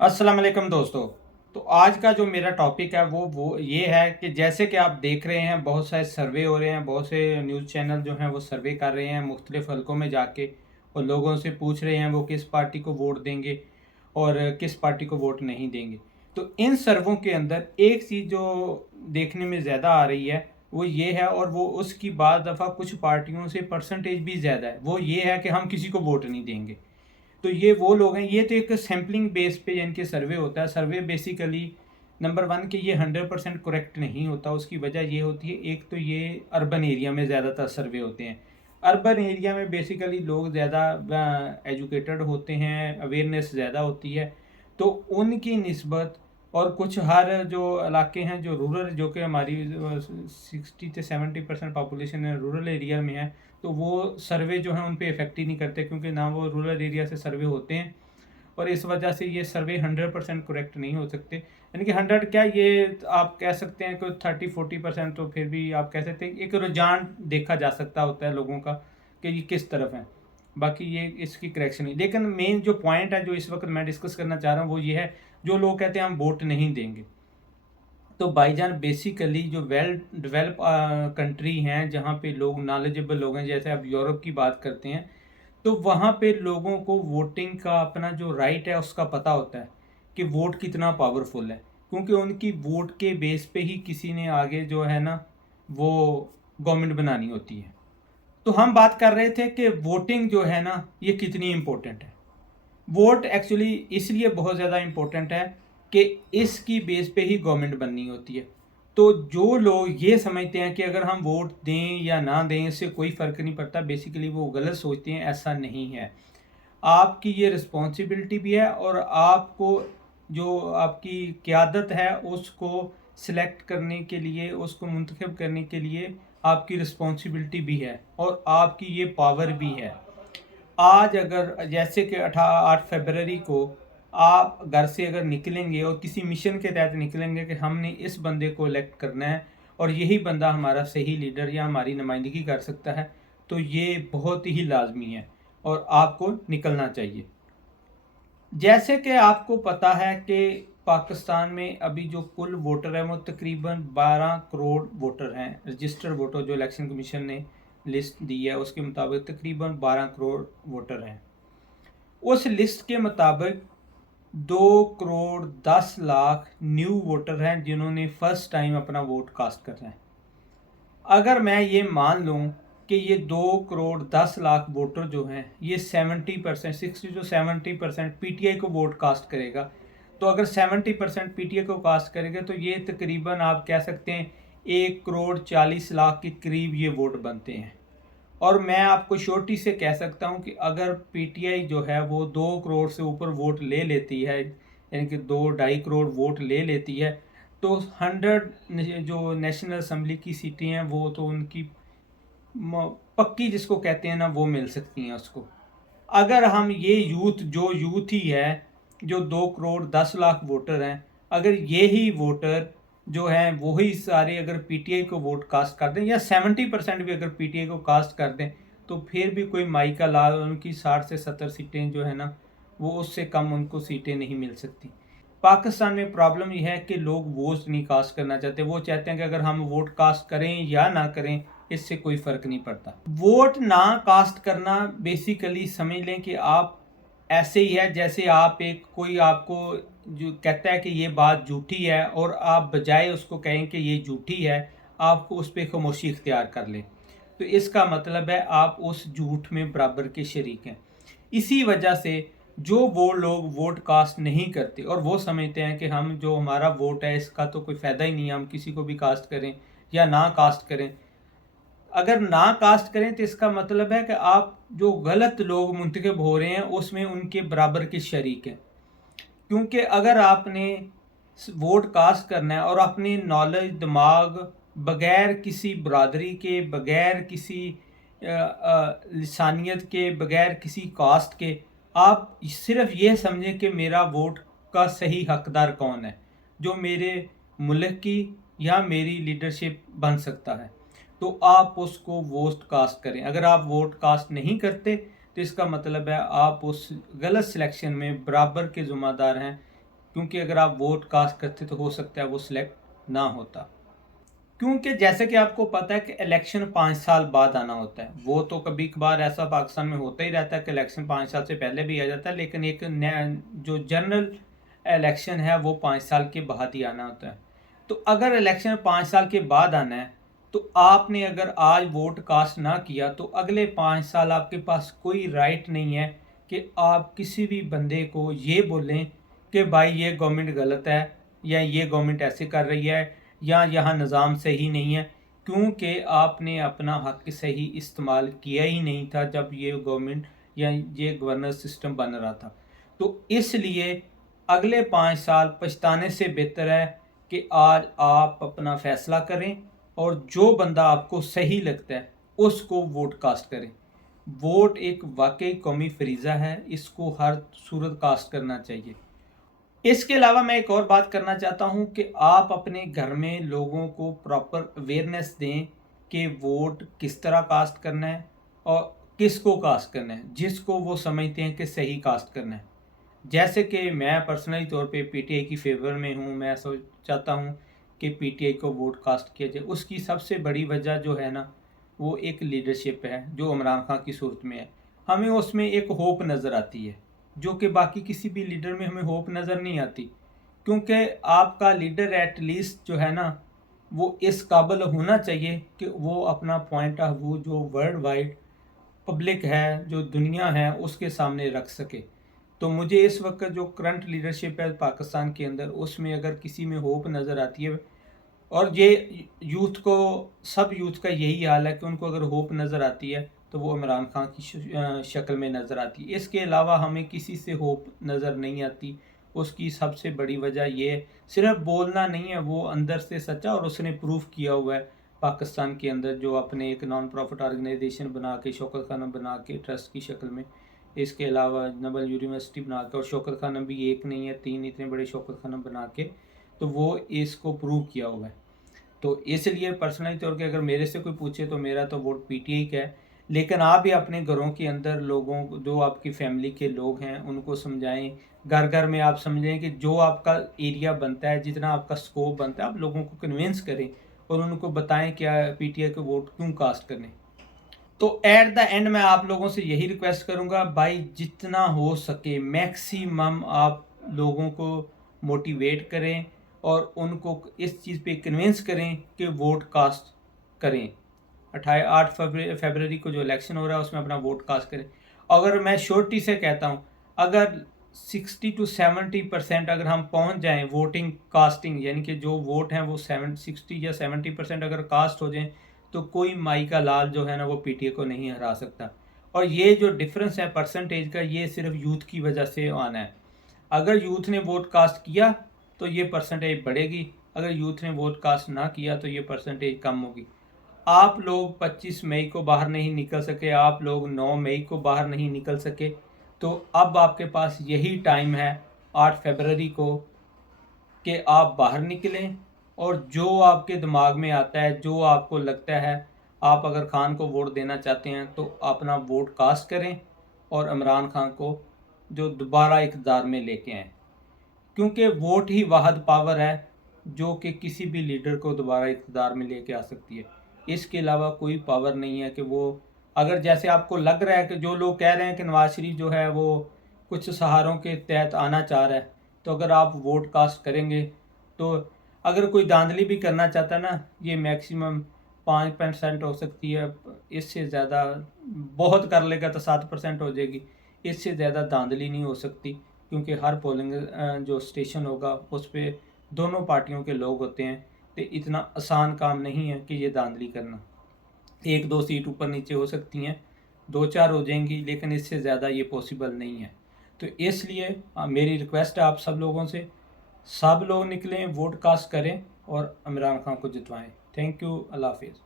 अस्सलाम वालेकुम दोस्तों। तो आज का जो मेरा टॉपिक है वो ये है कि जैसे कि आप देख रहे हैं बहुत सारे सर्वे हो रहे हैं, बहुत से न्यूज़ चैनल जो हैं वो सर्वे कर रहे हैं मुख्तलिफ़ हलकों में जाके और लोगों से पूछ रहे हैं वो किस पार्टी को वोट देंगे और किस पार्टी को वोट नहीं देंगे। तो इन सर्वों के अंदर एक चीज़ जो देखने में ज़्यादा आ रही है वो ये है, और वो उसकी बाद दफ़ा कुछ पार्टियों से परसेंटेज भी ज़्यादा है, वो ये है कि हम किसी को वोट नहीं देंगे। तो ये वो लोग हैं, ये तो एक सैम्पलिंग बेस पे इनके सर्वे होता है। सर्वे बेसिकली नंबर वन कि ये 100% करेक्ट नहीं होता। उसकी वजह ये होती है, एक तो ये अर्बन एरिया में ज़्यादातर सर्वे होते हैं। अर्बन एरिया में बेसिकली लोग ज़्यादा एजुकेटेड होते हैं, अवेयरनेस ज़्यादा होती है, तो उनकी निस्बत और कुछ हर जो इलाके हैं जो रूरल, जो कि हमारी 60 से 70% पॉपुलेशन है रूरल एरिया में है, तो वो सर्वे जो है उन पे इफ़ेक्ट ही नहीं करते, क्योंकि ना वो रूरल एरिया से सर्वे होते हैं, और इस वजह से ये सर्वे 100% करेक्ट नहीं हो सकते। यानी कि 100 क्या, ये आप कह सकते हैं कि 30-40%, तो फिर भी आप कह सकते हैं एक रुझान देखा जा सकता होता है लोगों का कि ये किस तरफ है। बाकी ये इसकी करेक्शन नहीं। लेकिन मेन जो पॉइंट है जो इस वक्त मैं डिस्कस करना चाह रहा हूँ वो ये है, जो लोग कहते हैं हम वोट नहीं देंगे। तो भाईजान बेसिकली जो वेल डेवलप कंट्री हैं जहाँ पे लोग नॉलेजेबल लोग हैं, जैसे आप यूरोप की बात करते हैं, तो वहाँ पे लोगों को वोटिंग का अपना जो राइट है उसका पता होता है कि वोट कितना पावरफुल है, क्योंकि उनकी वोट के बेस पे ही किसी ने आगे जो है ना वो गवर्नमेंट बनानी होती है। तो हम बात कर रहे थे कि वोटिंग जो है ना ये कितनी इम्पोर्टेंट है। वोट एक्चुअली इसलिए बहुत ज़्यादा इम्पोर्टेंट है कि इसकी बेस पे ही गवर्नमेंट बननी होती है। तो जो लोग ये समझते हैं कि अगर हम वोट दें या ना दें इससे कोई फ़र्क नहीं पड़ता, बेसिकली वो गलत सोचते हैं। ऐसा नहीं है। आपकी ये रिस्पॉन्सिबिलिटी भी है, और आपको जो आपकी क़यादत है उसको सिलेक्ट करने के लिए, उसको मुंतखब करने के लिए आपकी रिस्पॉन्सिबिलिटी भी है, और आपकी ये पावर भी है। आज अगर जैसे कि 8 फरवरी को आप घर से अगर निकलेंगे और किसी मिशन के तहत निकलेंगे कि हमने इस बंदे को इलेक्ट करना है और यही बंदा हमारा सही लीडर या हमारी नुमाइंदगी कर सकता है, तो ये बहुत ही लाजमी है और आपको निकलना चाहिए। जैसे कि आपको पता है कि पाकिस्तान में अभी जो कुल वोटर है वो तकरीबन 12 करोड़ वोटर हैं। रजिस्टर्ड वोटर जो इलेक्शन कमीशन ने लिस्ट दी है उसके मुताबिक तकरीबन 12 करोड़ वोटर हैं। उस लिस्ट के मुताबिक 2 करोड़ 10 लाख न्यू वोटर हैं जिन्होंने फर्स्ट टाइम अपना वोट कास्ट करना है। अगर मैं ये मान लूँ कि ये 2 करोड़ 10 लाख वोटर जो हैं ये 70%, 60 से 70% पीटीआई को वोट कास्ट करेगा, तो अगर 70% पीटीआई को कास्ट करेगा तो ये तकरीबन आप कह सकते हैं 1 करोड़ 40 लाख के करीब ये वोट बनते हैं। और मैं आपको श्योरिटी से कह सकता हूँ कि अगर पीटीआई जो है वो 2 करोड़ से ऊपर वोट ले लेती है, यानी कि 2-2.5 करोड़ वोट ले लेती है, तो 100 जो नेशनल असम्बली की सीटें हैं वो तो उनकी पक्की जिसको कहते हैं ना वो मिल सकती हैं उसको। अगर हम ये यूथ ही है जो 2 करोड़ 10 लाख वोटर हैं, अगर ये ही वोटर जो हैं वही सारे अगर पीटीआई को वोट कास्ट कर दें या 70% भी अगर पीटीआई को कास्ट कर दें, तो फिर भी कोई माई का लाल उनकी 60 से 70 सीटें जो है ना वो उससे कम उनको सीटें नहीं मिल सकती। पाकिस्तान में प्रॉब्लम यह है कि लोग वोट नहीं कास्ट करना चाहते। वो चाहते हैं कि अगर हम वोट कास्ट करें या ना करें इससे कोई फ़र्क नहीं पड़ता। वोट ना कास्ट करना बेसिकली समझ लें कि आप ऐसे ही है जैसे आप एक कोई आपको जो कहता है कि ये बात झूठी है और आप बजाय उसको कहें कि ये झूठी है, आपको उस पर खामोशी इख्तियार कर लें, तो इसका मतलब है आप उस झूठ में बराबर के शरीक हैं। इसी वजह से जो वो लोग वोट कास्ट नहीं करते और वो समझते हैं कि हम जो हमारा वोट है इसका तो कोई फ़ायदा ही नहीं है, हम किसी को भी कास्ट करें या ना कास्ट करें। अगर ना कास्ट करें तो इसका मतलब है कि आप जो गलत लोग मुंतखब हो रहे हैं उसमें उनके बराबर के शरीक हैं। क्योंकि अगर आपने वोट कास्ट करना है और अपनी नॉलेज दिमाग बगैर किसी बरादरी के, बगैर किसी लिसानियत के, बगैर किसी कास्ट के, आप सिर्फ ये समझें कि मेरा वोट का सही हकदार कौन है जो मेरे मुल्क की या मेरी लीडरशिप बन सकता है, तो आप उसको वोट कास्ट करें। अगर आप वोट कास्ट नहीं करते तो इसका मतलब है आप उस गलत सिलेक्शन में बराबर के ज़िम्मेदार हैं کیونکہ اگر آپ ووٹ کاسٹ کرتے تو ہو سکتا ہے وہ سلیکٹ نہ ہوتا، کیونکہ جیسے کہ آپ کو پتہ ہے کہ الیکشن 5 سال بعد آنا ہوتا ہے. وہ تو کبھی کبھار ایسا پاکستان میں ہوتا ہی رہتا ہے کہ الیکشن 5 سال سے پہلے بھی آ جاتا ہے، لیکن ایک جو جنرل الیکشن ہے وہ 5 سال کے بعد ہی آنا ہوتا ہے. تو اگر الیکشن 5 سال کے بعد آنا ہے تو آپ نے اگر آج ووٹ کاسٹ نہ کیا تو اگلے 5 سال آپ کے پاس کوئی رائٹ نہیں ہے کہ آپ کسی بھی بندے کو یہ بولیں کہ بھائی یہ گورنمنٹ غلط ہے یا یہ گورنمنٹ ایسے کر رہی ہے یا یہاں نظام صحیح نہیں ہے، کیونکہ آپ نے اپنا حق صحیح استعمال کیا ہی نہیں تھا جب یہ گورنمنٹ یا یہ گورنر سسٹم بن رہا تھا. تو اس لیے اگلے 5 سال پچھتانے سے بہتر ہے کہ آج آپ اپنا فیصلہ کریں اور جو بندہ آپ کو صحیح لگتا ہے اس کو ووٹ کاسٹ کریں. ووٹ ایک واقعی قومی فریضہ ہے، اس کو ہر صورت کاسٹ کرنا چاہیے. اس کے علاوہ میں ایک اور بات کرنا چاہتا ہوں کہ آپ اپنے گھر میں لوگوں کو پراپر اویئرنیس دیں کہ ووٹ کس طرح کاسٹ کرنا ہے اور کس کو کاسٹ کرنا ہے، جس کو وہ سمجھتے ہیں کہ صحیح کاسٹ کرنا ہے. جیسے کہ میں پرسنلی طور پہ پی ٹی آئی کی فیور میں ہوں، میں چاہتا ہوں کہ پی ٹی آئی کو ووٹ کاسٹ کیا جائے. اس کی سب سے بڑی وجہ جو ہے نا وہ ایک لیڈرشپ ہے جو عمران خان کی صورت میں ہے. ہمیں اس میں ایک ہوپ نظر آتی ہے جو کہ باقی کسی بھی لیڈر میں ہمیں ہوپ نظر نہیں آتی، کیونکہ آپ کا لیڈر ایٹ لیسٹ جو ہے نا وہ اس قابل ہونا چاہیے کہ وہ اپنا پوائنٹ آف ویو جو ورلڈ وائڈ پبلک ہے، جو دنیا ہے، اس کے سامنے رکھ سکے. تو مجھے اس وقت جو کرنٹ لیڈرشپ ہے پاکستان کے اندر اس میں اگر کسی میں ہوپ نظر آتی ہے، اور یہ یوتھ کو، سب یوتھ کا یہی حال ہے کہ ان کو اگر ہوپ نظر آتی ہے تو وہ عمران خان کی شکل میں نظر آتی ہے. اس کے علاوہ ہمیں کسی سے ہوپ نظر نہیں آتی. اس کی سب سے بڑی وجہ یہ صرف بولنا نہیں ہے، وہ اندر سے سچا، اور اس نے پروف کیا ہوا ہے پاکستان کے اندر جو اپنے ایک نان پروفٹ آرگنائزیشن بنا کے، شوکت خانہ بنا کے ٹرسٹ کی شکل میں، اس کے علاوہ نبل یونیورسٹی بنا کے، اور شوکت خانہ بھی ایک نہیں ہے 3 اتنے بڑے شوکت خانہ بنا کے، تو وہ اس کو پروو کیا ہوا ہے. تو اس لیے پرسنلی طور پہ اگر میرے سے کوئی پوچھے تو میرا تو ووٹ پی ٹی آئی کا ہے. لیکن آپ بھی اپنے گھروں کے اندر لوگوں جو آپ کی فیملی کے لوگ ہیں ان کو سمجھائیں، گھر گھر میں آپ سمجھیں کہ جو آپ کا ایریا بنتا ہے، جتنا آپ کا سکوپ بنتا ہے، آپ لوگوں کو کنونس کریں اور ان کو بتائیں کیا پی ٹی آئی کے ووٹ کیوں کاسٹ کریں. تو ایٹ دا اینڈ میں آپ لوگوں سے یہی ریکویسٹ کروں گا، بھائی جتنا ہو سکے میکسیمم آپ لوگوں کو موٹیویٹ کریں اور ان کو اس چیز پہ کنونس کریں کہ ووٹ کاسٹ کریں. 8 فیبرری کو جو الیکشن ہو رہا ہے اس میں اپنا ووٹ کاسٹ کریں. اگر میں شورٹی سے کہتا ہوں، اگر 60 to 70% اگر ہم پہنچ جائیں ووٹنگ کاسٹنگ، یعنی کہ جو ووٹ ہیں وہ 60 یا 70% اگر کاسٹ ہو جائیں تو کوئی مائی کا لال جو ہے نا وہ پی ٹی اے کو نہیں ہرا سکتا. اور یہ جو ڈفرنس ہے پرسنٹیج کا، یہ صرف یوتھ کی وجہ سے آنا ہے. اگر یوتھ نے ووٹ کاسٹ کیا تو یہ پرسنٹیج بڑھے گی، اگر یوتھ نے ووٹ کاسٹ نہ کیا تو یہ پرسنٹیج کم ہوگی. آپ لوگ 25 مئی کو باہر نہیں نکل سکے، آپ لوگ 9 مئی کو باہر نہیں نکل سکے، تو اب آپ کے پاس یہی ٹائم ہے 8 فیبرری کو کہ آپ باہر نکلیں اور جو آپ کے دماغ میں آتا ہے، جو آپ کو لگتا ہے، آپ اگر خان کو ووٹ دینا چاہتے ہیں تو اپنا ووٹ کاسٹ کریں اور عمران خان کو جو دوبارہ اقتدار میں لے کے آئیں، کیونکہ ووٹ ہی واحد پاور ہے جو کہ کسی بھی لیڈر کو دوبارہ اقتدار میں لے کے آ سکتی ہے. اس کے علاوہ کوئی پاور نہیں ہے کہ وہ، اگر جیسے آپ کو لگ رہا ہے کہ جو لوگ کہہ رہے ہیں کہ نواز شریف جو ہے وہ کچھ سہاروں کے تحت آنا چاہ رہا ہے، تو اگر آپ ووٹ کاسٹ کریں گے تو اگر کوئی دھاندلی بھی کرنا چاہتا ہے نا، یہ میکسیمم 5% ہو سکتی ہے، اس سے زیادہ بہت کر لے گا تو 7% ہو جائے گی، اس سے زیادہ دھاندلی نہیں ہو سکتی، کیونکہ ہر پولنگ جو اسٹیشن ہوگا اس پہ دونوں پارٹیوں کے لوگ ہوتے ہیں. تو اتنا آسان کام نہیں ہے کہ یہ دھاندلی کرنا. 1-2 سیٹ اوپر نیچے ہو سکتی ہیں، 2-4 ہو جائیں گی، لیکن اس سے زیادہ یہ پاسبل نہیں ہے. تو اس لیے میری ریکویسٹ ہے آپ سب لوگوں سے، سب لوگ نکلیں، ووٹ کاسٹ کریں اور عمران خان کو جتوائیں. تھینک یو، اللہ حافظ.